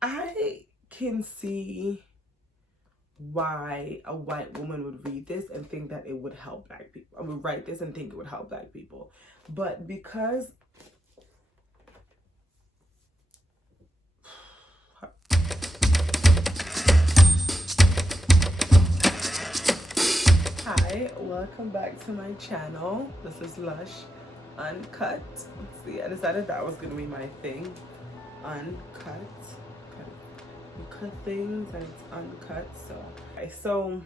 I can see why a white woman would read this and think that it would help black people. I would write this and think it would help black people. But because hi, welcome back to my channel. This is Lush Uncut. Let's see, I decided that was gonna be my thing. Uncut. You cut things and it's uncut. So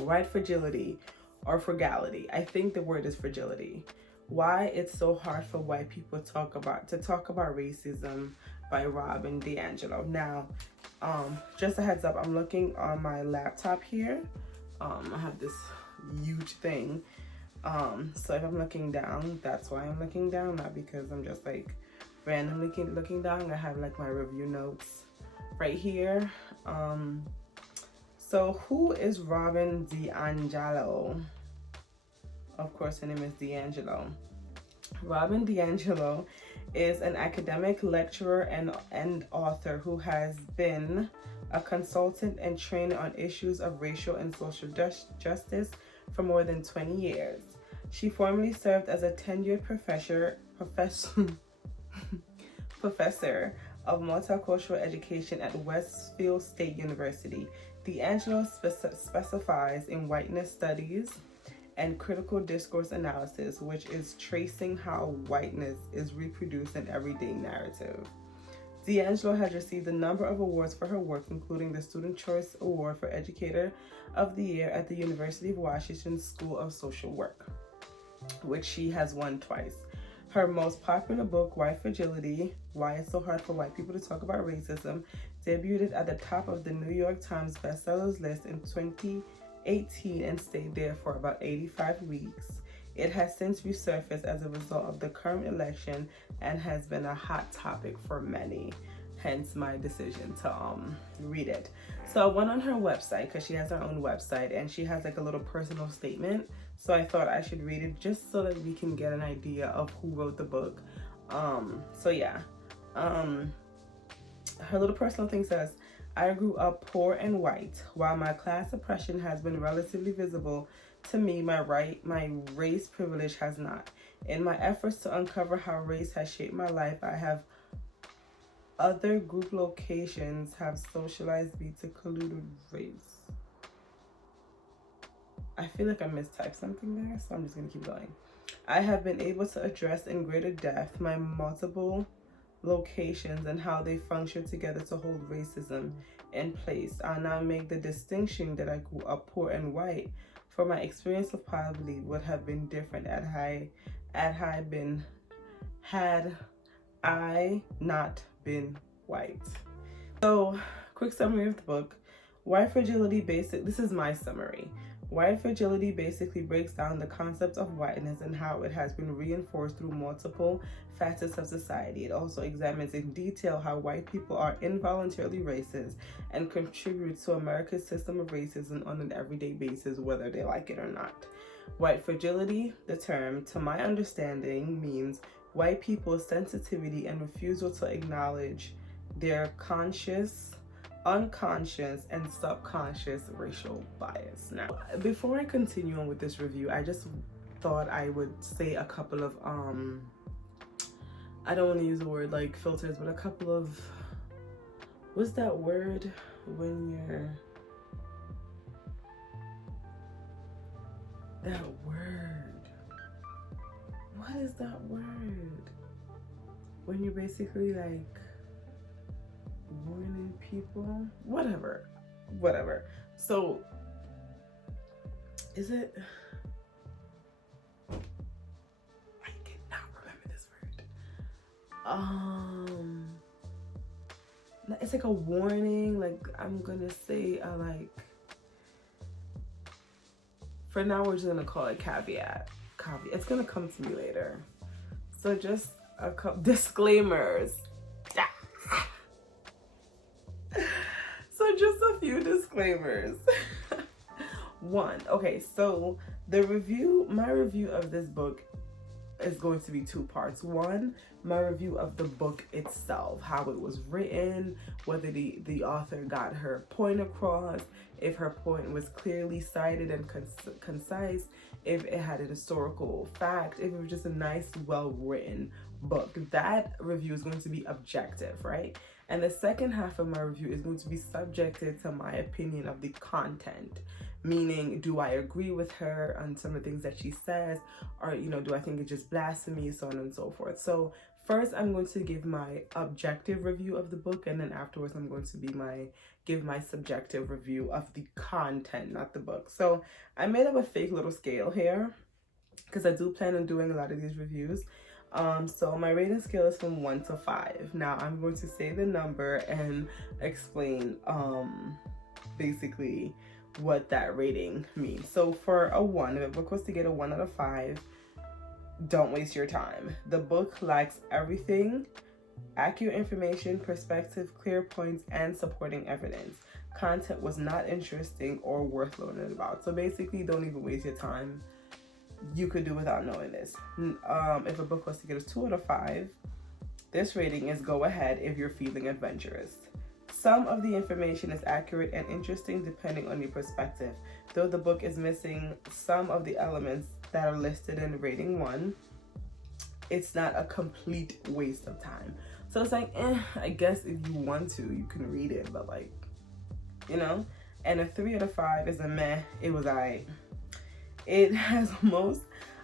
white fragility or frugality. I think the word is fragility. Why it's so hard for white people to talk about racism by Robin Diangelo. Now, just a heads up, I'm looking on my laptop here. I have this huge thing. So if I'm looking down, that's why I'm looking down, not because I'm just like randomly looking down. I have like my review notes right here. So who is Robin Diangelo? Of course, her name is Diangelo. Robin Diangelo is an academic lecturer and author who has been a consultant and trainer on issues of racial and social justice for more than 20 years. She formerly served as a tenured professor of multicultural education at Westfield State University. Diangelo specifies in whiteness studies and critical discourse analysis, which is tracing how whiteness is reproduced in everyday narrative. Diangelo has received a number of awards for her work, including the Student Choice Award for Educator of the Year at the University of Washington School of Social Work, which she has won twice. Her most popular book, White Fragility, Why It's So Hard for White People to Talk About Racism, debuted at the top of the New York Times bestsellers list in 2018 and stayed there for about 85 weeks. It has since resurfaced as a result of the current election and has been a hot topic for many, hence my decision to read it. So I went on her website because she has her own website and she has like a little personal statement. So I thought I should read it just so that we can get an idea of who wrote the book. Her little personal thing says, I grew up poor and white. While my class oppression has been relatively visible to me, my race privilege has not. In my efforts to uncover how race has shaped my life, I have other group locations have socialized me to collude with race. I feel like I mistyped something there, so I'm just gonna keep going. I have been able to address in greater depth my multiple locations and how they function together to hold racism in place. I now make the distinction that I grew up poor and white, for my experience of poverty would have been different had I not been white. So, quick summary of the book. White Fragility this is my summary. White Fragility basically breaks down the concept of whiteness and how it has been reinforced through multiple facets of society. It also examines in detail how white people are involuntarily racist and contribute to America's system of racism on an everyday basis, whether they like it or not. White Fragility, the term, to my understanding, means white people's sensitivity and refusal to acknowledge their conscious, unconscious, and subconscious racial bias. Now, before I continue on with this review, I just thought I would say a couple of I don't want to use the word like filters, but a couple of, what's that word when you're, that word, what is that word when you're basically like warning people, whatever. So is it, I cannot remember this word. It's like a warning, like I'm gonna say for now we're just gonna call it caveat. It's gonna come to me later. So just a couple disclaimers. So just a few disclaimers. One, okay, so my review of this book is going to be two parts. One, my review of the book itself, how it was written, whether the author got her point across, if her point was clearly cited and concise, if it had a historical fact, if it was just a nice, well-written book. That review is going to be objective, right? And the second half of my review is going to be subjected to my opinion of the content. Meaning, do I agree with her on some of the things that she says? Or, you know, do I think it's just blasphemy, so on and so forth. So first, I'm going to give my objective review of the book, and then afterwards, I'm going to give my subjective review of the content, not the book. So I made up a fake little scale here because I do plan on doing a lot of these reviews. So my rating scale is from 1 to 5. Now I'm going to say the number and explain basically what that rating means. So for a 1, if a book was to get a 1 out of 5, don't waste your time. The book lacks everything: accurate information, perspective, clear points, and supporting evidence. Content was not interesting or worth learning about. So basically, don't even waste your time. You could do without knowing this. If a book was to get a 2 out of 5, this rating is go ahead if you're feeling adventurous. Some of the information is accurate and interesting depending on your perspective. Though the book is missing some of the elements that are listed in rating 1, it's not a complete waste of time. So it's like, I guess if you want to, you can read it, but like, you know? And a 3 out of 5 is a meh. It was alright. It has most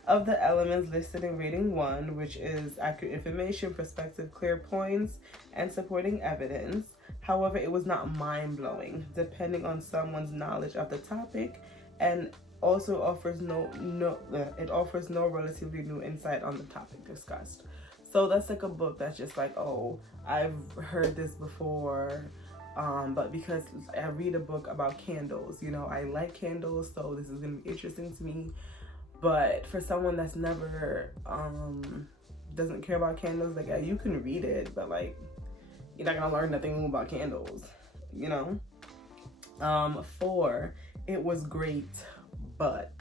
of the elements listed in rating 1, which is accurate information, perspective, clear points, and supporting evidence. However, it was not mind-blowing, depending on someone's knowledge of the topic, and also offers no relatively new insight on the topic discussed. So that's like a book that's just like, oh, I've heard this before, but because I read a book about candles, you know, I like candles, so this is gonna be interesting to me. But for someone that's never doesn't care about candles, like, yeah, you can read it, but like, you're not gonna learn nothing new about candles, you know? 4, it was great, but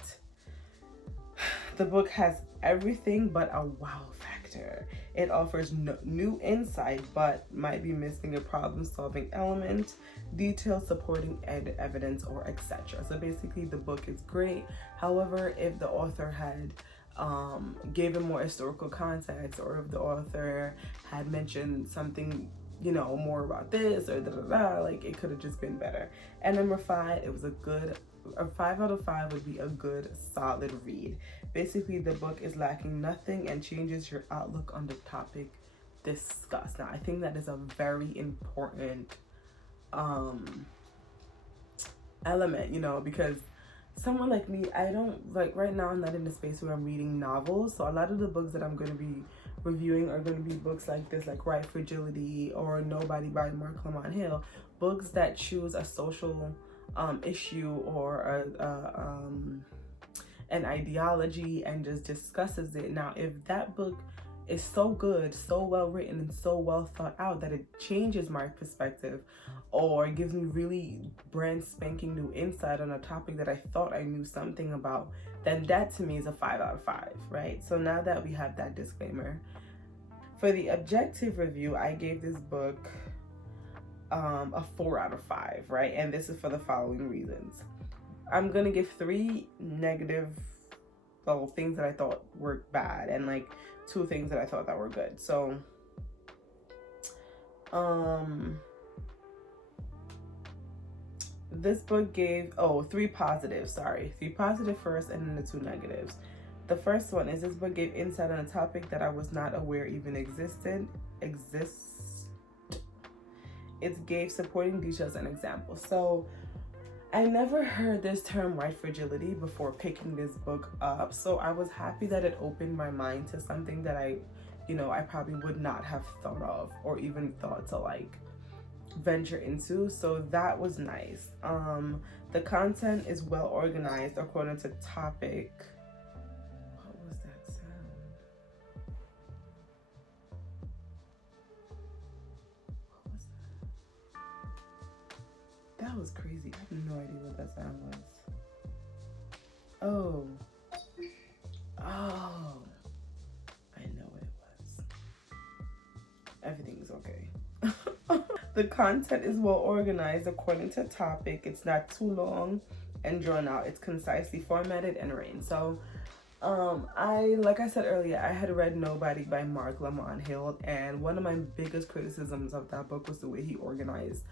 the book has everything but a wow factor. It offers new insight, but might be missing a problem-solving element, detailed supporting evidence, or etc. So basically, the book is great. However, if the author had given more historical context, or if the author had mentioned something, you know, more about this or like, it could have just been better. And number 5, it was a 5 out of 5 would be a good solid read. Basically, the book is lacking nothing and changes your outlook on the topic discussed. Now, I think that is a very important element, you know, because someone like me, I don't, like, right now I'm not in the space where I'm reading novels, so a lot of the books that I'm going to be reviewing are going to be books like this, like White Fragility or Nobody by Mark Lamont Hill, books that choose a social issue or an ideology and just discusses it. Now, if that book is so good, so well written, and so well thought out that it changes my perspective or gives me really brand spanking new insight on a topic that I thought I knew something about, then that to me is a 5 out of 5, right? So now that we have that disclaimer, for the objective review, I gave this book a 4 out of 5, right? And this is for the following reasons. I'm gonna give 3 negative things that I thought were bad, and like 2 things that I thought that were good. So this book gave 3 positives, 3 positive first, and then the 2 negatives. The first one is this book gave insight on a topic that I was not aware even exists. It gave supporting details and examples. So I never heard this term white fragility before picking this book up. So I was happy that it opened my mind to something that I probably would not have thought of or even thought to like venture into. So that was nice. The content is well organized according to topic. What was that sound? What was that? That was crazy. I have no idea what that sound was. Oh. The content is well organized according to topic. It's not too long and drawn out. It's concisely formatted and written. So like I said earlier, I had read Nobody by Mark Lamont Hill, and one of my biggest criticisms of that book was the way he organized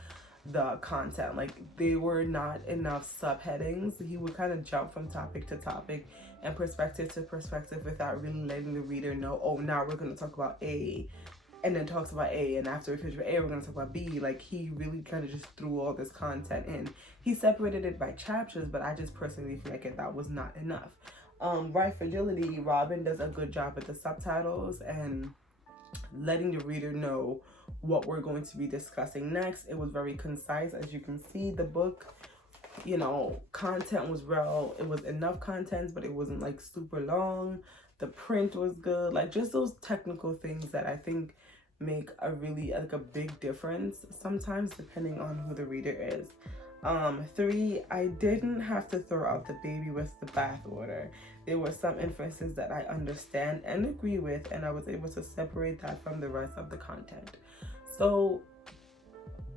the content. Like, there were not enough subheadings. He would kind of jump from topic to topic and perspective to perspective without really letting the reader know, oh, now we're going to talk about A, and then talks about A, and after we finish with A, we're going to talk about B. Like, he really kind of just threw all this content in. He separated it by chapters, but I just personally feel like that was not enough. White Fragility, Robin does a good job with the subtitles and letting the reader know what we're going to be discussing next. It was very concise. As you can see, the book, you know, content was real. It was enough content, but it wasn't like super long. The print was good. Like, just those technical things that I think make a really like a big difference sometimes depending on who the reader is. 3, I didn't have to throw out the baby with the bathwater. There were some inferences that I understand and agree with, and I was able to separate that from the rest of the content. So,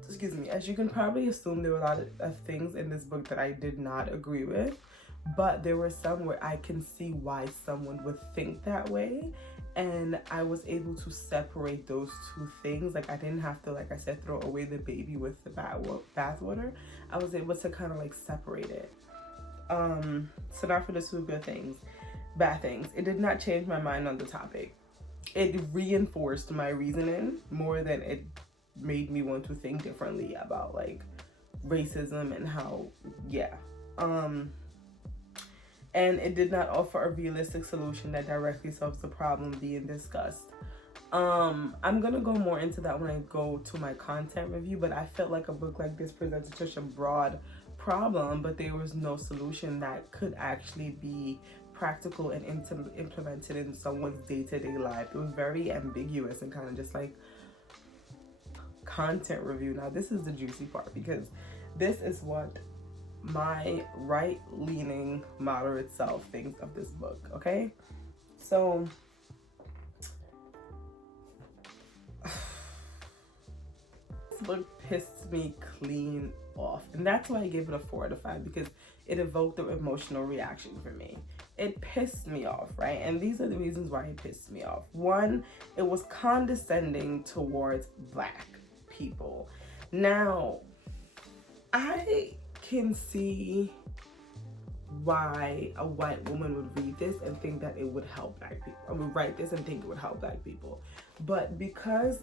excuse me, as you can probably assume, there were a lot of things in this book that I did not agree with, but there were some where I can see why someone would think that way, and I was able to separate those two things. Like, I didn't have to, like I said, throw away the baby with the bathwater. I was able to kind of like separate it. So now for the 2 good things. Bad things. It did not change my mind on the topic. It reinforced my reasoning more than it made me want to think differently about like racism and how, yeah. And it did not offer a realistic solution that directly solves the problem being discussed. I'm gonna go more into that when I go to my content review, but I felt like a book like this presented such a broad problem, but there was no solution that could actually be practical and implemented in someone's day-to-day life. It was very ambiguous and kind of just like content review. Now this is the juicy part, because this is what my right-leaning moderate self thinks of this book, okay? So this book pissed me clean off, and that's why I gave it a 4 out of 5, because it evoked an emotional reaction for me. It pissed me off, right? And these are the reasons why it pissed me off. 1, it was condescending towards Black people. Now, I can see why a white woman would read this and think that it would help Black people. I would write this and think it would help Black people. But because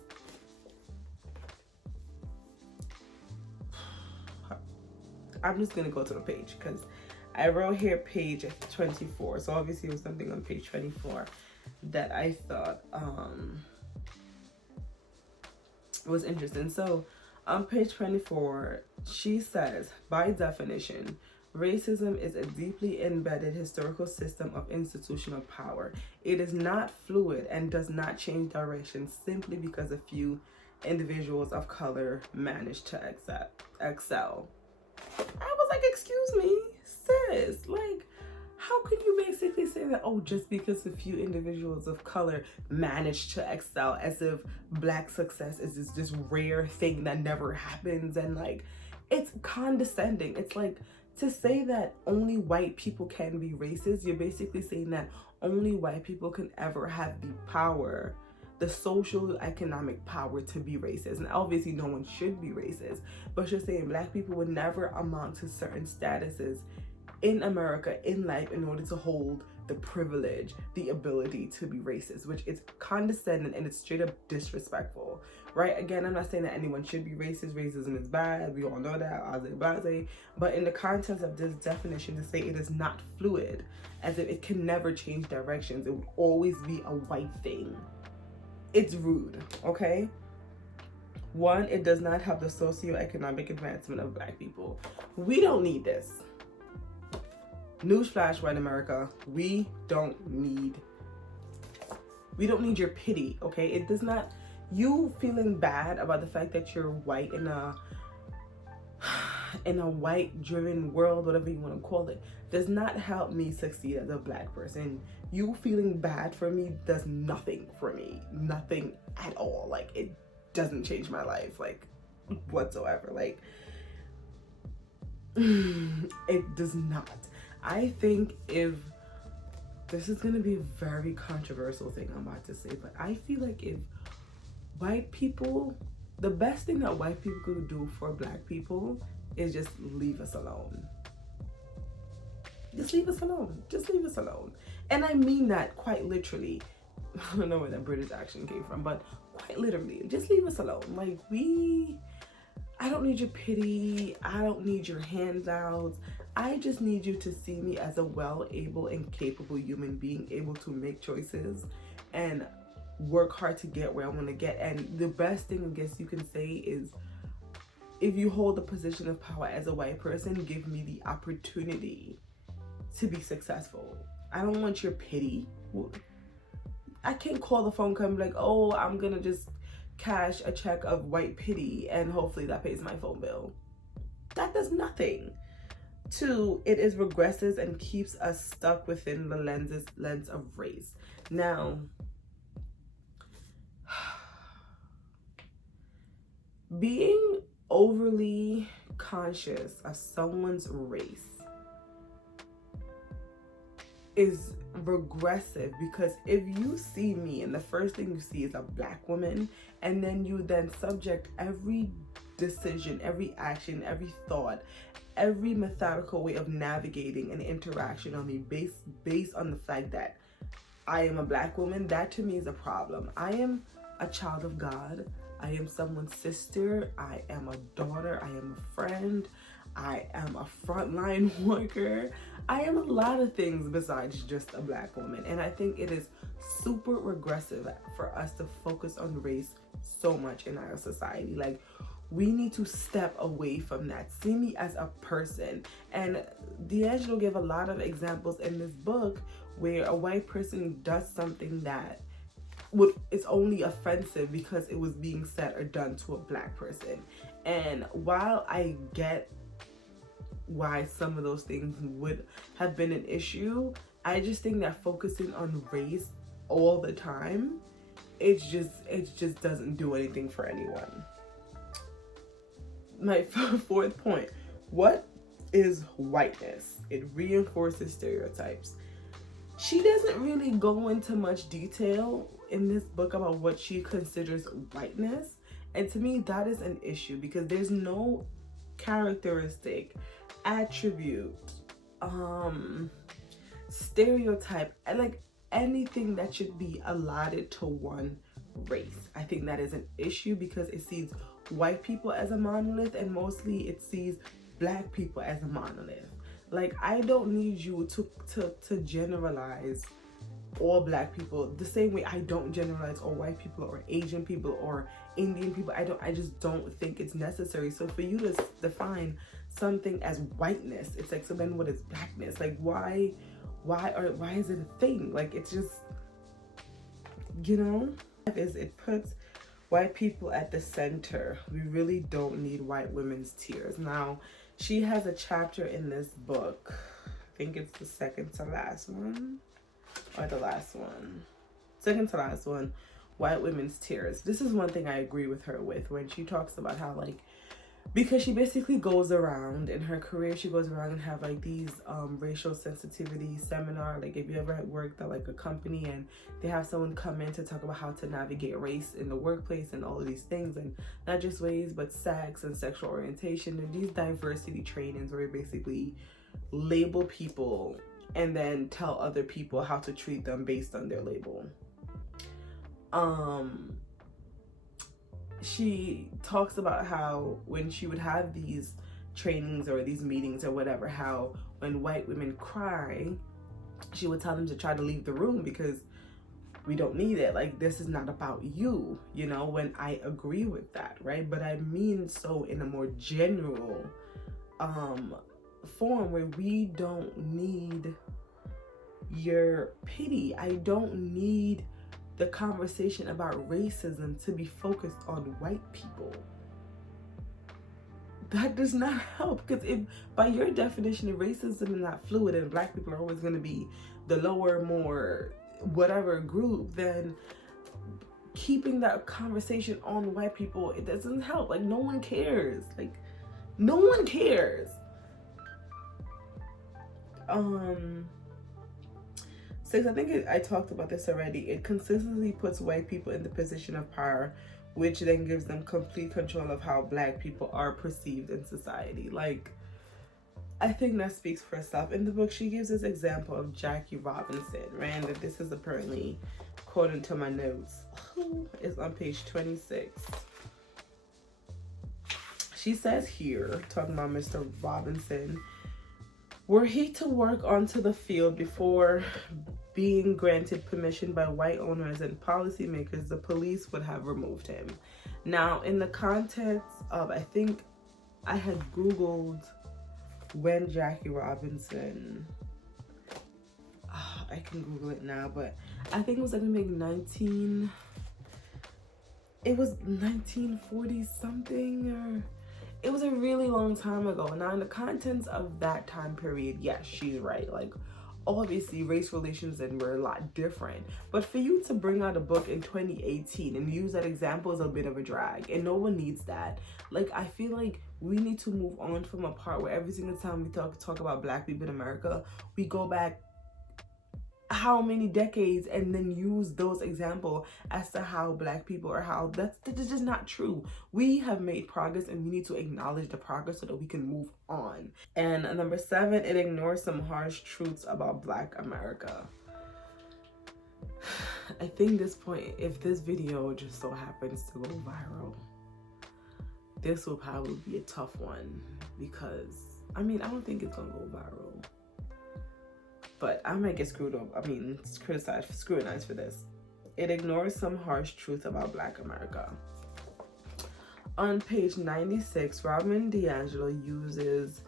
I'm just gonna go to the page, because I wrote here page 24. So obviously it was something on page 24 that I thought was interesting. So on page 24, she says, by definition, racism is a deeply embedded historical system of institutional power. It is not fluid and does not change direction simply because a few individuals of color manage to excel. I was like, excuse me, sis, like, how can you basically say that, oh, just because a few individuals of color manage to excel, as if Black success is this rare thing that never happens? And like, it's condescending. It's like, to say that only white people can be racist, you're basically saying that only white people can ever have the power, the social economic power to be racist. And obviously no one should be racist, but you're saying Black people would never amount to certain statuses in America in life in order to hold the privilege, the ability to be racist, which is condescending and it's straight up disrespectful, right? Again, I'm not saying that anyone should be racist. Racism is bad. We all know that, blase. But in the context of this definition, to say it is not fluid, as if it can never change directions, it would always be a white thing, it's rude, okay? 1, it does not have the socioeconomic advancement of Black people. We don't need this. Newsflash, white America, we don't need your pity, okay? It does not, you feeling bad about the fact that you're white in a white driven world, whatever you want to call it, does not help me succeed as a Black person. You feeling bad for me does nothing for me, nothing at all. Like, it doesn't change my life. Like, whatsoever. Like, it does not. I think if this is going to be a very controversial thing I'm about to say, but I feel like if white people, the best thing that white people could do for black people is just leave us alone. Just leave us alone. Just leave us alone. And I mean that quite literally. I don't know where that British accent came from, but quite literally, just leave us alone. Like, I don't need your pity. I don't need your handouts. I just need you to see me as a well-able and capable human being, able to make choices and work hard to get where I want to get. And the best thing I guess you can say is, if you hold a position of power as a white person, give me the opportunity to be successful. I don't want your pity. I can't call the phone company like, oh, I'm gonna just cash a check of white pity and hopefully that pays my phone bill. That does nothing. Two, it is regressive and keeps us stuck within the lens of race. Now, being overly conscious of someone's race is regressive, because if you see me and the first thing you see is a black woman, and then you then subject every decision, every action, every thought, every methodical way of navigating an interaction on me based on the fact that I am a black woman, that to me is a problem. I am a child of God. I am someone's sister. I am a daughter. I am a friend. I am a frontline worker. I am a lot of things besides just a black woman. And I think it is super regressive for us to focus on race so much in our society. Like, we need to step away from that. See me as a person. And Diangelo gave a lot of examples in this book where a white person does something that it's only offensive because it was being said or done to a black person. And while I get why some of those things would have been an issue, I just think that focusing on race all the time, it just doesn't do anything for anyone. My fourth point, what is whiteness? It reinforces stereotypes. She doesn't really go into much detail in this book about what she considers whiteness, and to me that is an issue, because there's no characteristic, attribute, stereotype, like anything that should be allotted to one race. I think that is an issue because it sees white people as a monolith, and mostly it sees black people as a monolith. Like, I don't need you to generalize all black people the same way I don't generalize all white people or Asian people or Indian people. I just don't think it's necessary. So for you to define something as whiteness, it's like, so then what is blackness? Like, why is it a thing? Like, it's just, you know, it puts white people at the center. We really don't need white women's tears. Now, she has a chapter in this book, I think it's the second to last one, or the last one, second to last one, white women's tears. This is one thing I agree with her with, when she talks about how, like, because she basically goes around in her career, she goes around and have like these racial sensitivity seminar. Like, if you ever worked at like a company and they have someone come in to talk about how to navigate race in the workplace and all of these things, and not just race but sex and sexual orientation, and these diversity trainings where you basically label people and then tell other people how to treat them based on their label. She talks about how when she would have these trainings or these meetings or whatever, how when white women cry, she would tell them to try to leave the room because we don't need it. Like, this is not about you, you know, when I agree with that, right? But I mean so in a more general form, where we don't need your pity. I don't need the conversation about racism to be focused on white people. That does not help, because if by your definition of racism is not fluid and black people are always going to be the lower, more whatever group, then keeping that conversation on white people, it doesn't help. Like, no one cares. Like, no one cares. 6, I think I talked about this already. It consistently puts white people in the position of power, which then gives them complete control of how black people are perceived in society. Like, I think that speaks for itself. In the book, she gives this example of Jackie Robinson, right? And this is apparently, according to my notes, it's on page 26. She says here, talking about Mr. Robinson, were he to work onto the field before being granted permission by white owners and policymakers, the police would have removed him. Now, in the context of, I think I had Googled when Jackie Robinson, I can Google it now, but I think it was like maybe 1940 something, or it was a really long time ago. Now, in the contents of that time period, yes, she's right. Like, obviously, race relations then were a lot different. But for you to bring out a book in 2018 and use that example is a bit of a drag, and no one needs that. Like, I feel like we need to move on from a part where every single time we talk about black people in America, we go back how many decades and then use those examples as to how black people are how that's just not true. We have made progress and we need to acknowledge the progress so that we can move on. And number 7, it ignores some harsh truths about black America. I think this point, if this video just so happens to go viral, this will probably be a tough one, because I mean, I don't think it's gonna go viral, but I might get scrutinized for this. It ignores some harsh truth about black America. On page 96, Robin Diangelo uses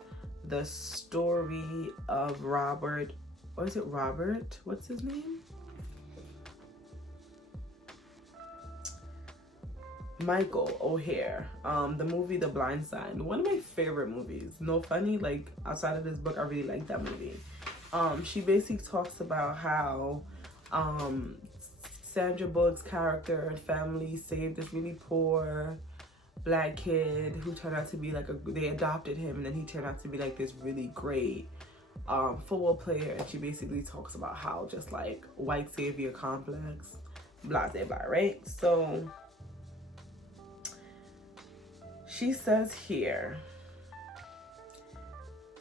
the story of Robert, or is it Robert? What's his name? Michael O'Hare. The movie The Blind Side. One of my favorite movies. No funny, like, outside of this book, I really like that movie. She basically talks about how Sandra Bullock's character and family saved this really poor black kid who turned out to be like they adopted him, and then he turned out to be like this really great football player. And she basically talks about how just like white savior complex, blah blah blah, right? So she says here,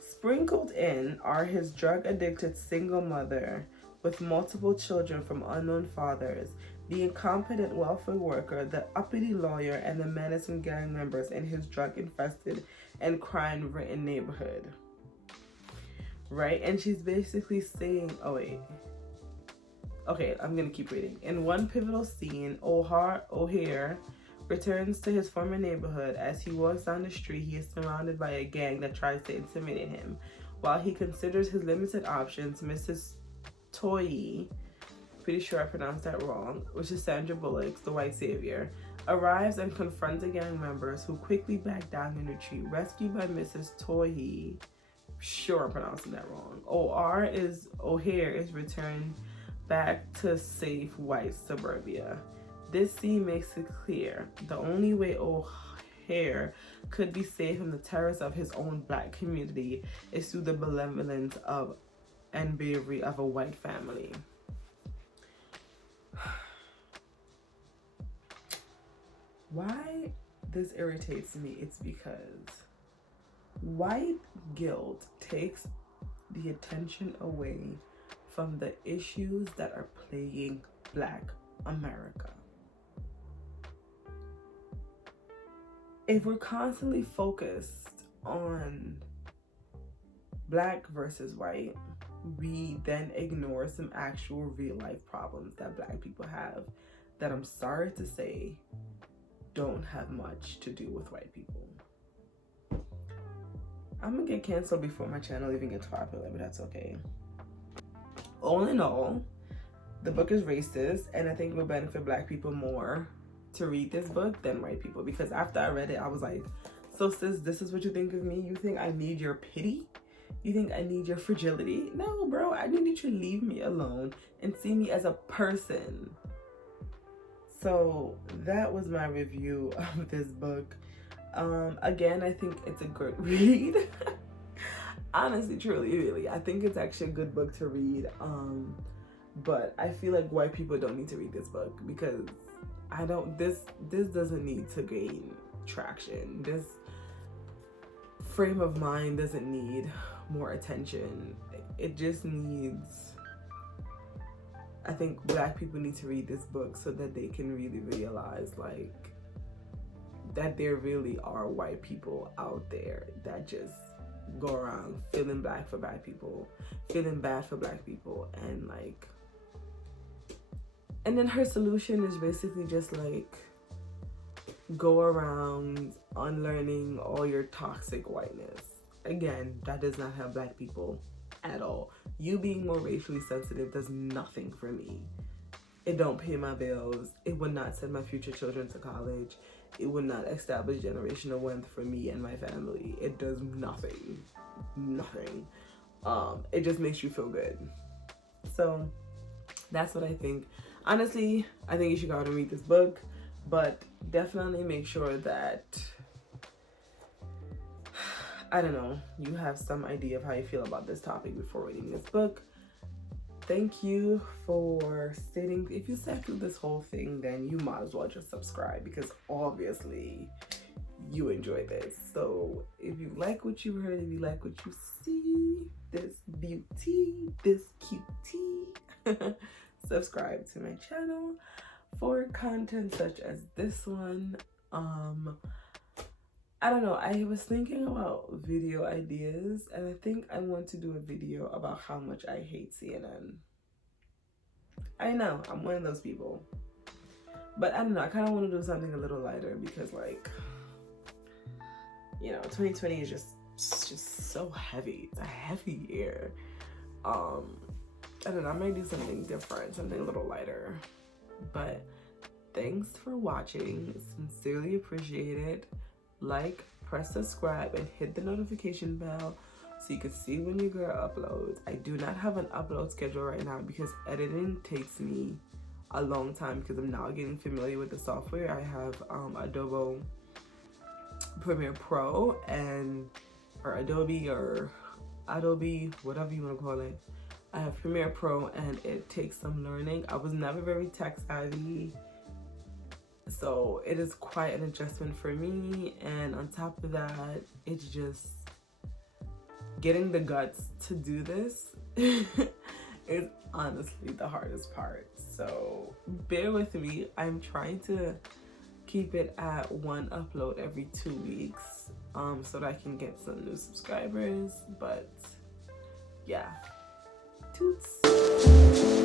sprinkled in are his drug-addicted single mother with multiple children from unknown fathers, the incompetent welfare worker, the uppity lawyer, and the menacing gang members in his drug-infested and crime-ridden neighborhood. Right? And she's basically saying, oh wait. Okay, I'm gonna keep reading. In one pivotal scene, O'Hare returns to his former neighborhood. As he walks down the street, he is surrounded by a gang that tries to intimidate him. While he considers his limited options, Mrs. Toyi, pretty sure I pronounced that wrong, which is Sandra Bullock, the white savior, arrives and confronts the gang members, who quickly back down and retreat. Rescued by Mrs. Toyi, sure I'm pronouncing that wrong. O'Hare is returned back to safe white suburbia. This scene makes it clear the only way O'Hare could be saved from the terrors of his own black community is through the benevolence of and bravery of a white family. Why this irritates me, it's because white guilt takes the attention away from the issues that are plaguing black America. If we're constantly focused on black versus white, we then ignore some actual real life problems that black people have that, I'm sorry to say, don't have much to do with white people. I'm gonna get canceled before my channel even gets popular, but that's okay. All in all, the book is racist, and I think it will benefit black people more to read this book than white people, because after I read it, I was like, so sis, this is what you think of me? You think I need your pity? You think I need your fragility? No, bro, I need you to leave me alone and see me as a person. So that was my review of this book. Again, I think it's a good read. Honestly, truly, really, I think it's actually a good book to read. But I feel like white people don't need to read this book, because this doesn't need to gain traction. This frame of mind doesn't need more attention. It just needs, I think black people need to read this book so that they can really realize, like, that there really are white people out there that just go around feeling black for black people, feeling bad for black people, and like, and then her solution is basically just like, go around unlearning all your toxic whiteness. Again, that does not help black people at all. You being more racially sensitive does nothing for me. It don't pay my bills. It would not send my future children to college. It would not establish generational wealth for me and my family. It does nothing. It just makes you feel good. So that's what I think. Honestly, I think you should go out and read this book, but definitely make sure that, I don't know, you have some idea of how you feel about this topic before reading this book. Thank you for sitting. If you sat through this whole thing, then you might as well just subscribe, because obviously you enjoy this. So if you like what you heard, if you like what you see, this beauty, this cutie, subscribe to my channel for content such as this one. I don't know, I was thinking about video ideas, and I think I want to do a video about how much I hate CNN. I know, I'm one of those people. But I don't know, I kind of want to do something a little lighter, because, like, you know, 2020 is just so heavy. It's a heavy year. I don't know, I might do something different, something a little lighter. But thanks for watching. Sincerely appreciate it. Like, press subscribe, and hit the notification bell so you can see when your girl uploads. I do not have an upload schedule right now because editing takes me a long time, because I'm now getting familiar with the software. I have Adobe Premiere Pro or Adobe, whatever you want to call it. I have Premiere Pro, and it takes some learning. I was never very tech savvy, so it is quite an adjustment for me. And on top of that, it's just getting the guts to do this is honestly the hardest part. So bear with me. I'm trying to keep it at one upload every 2 weeks, so that I can get some new subscribers. But yeah, toots.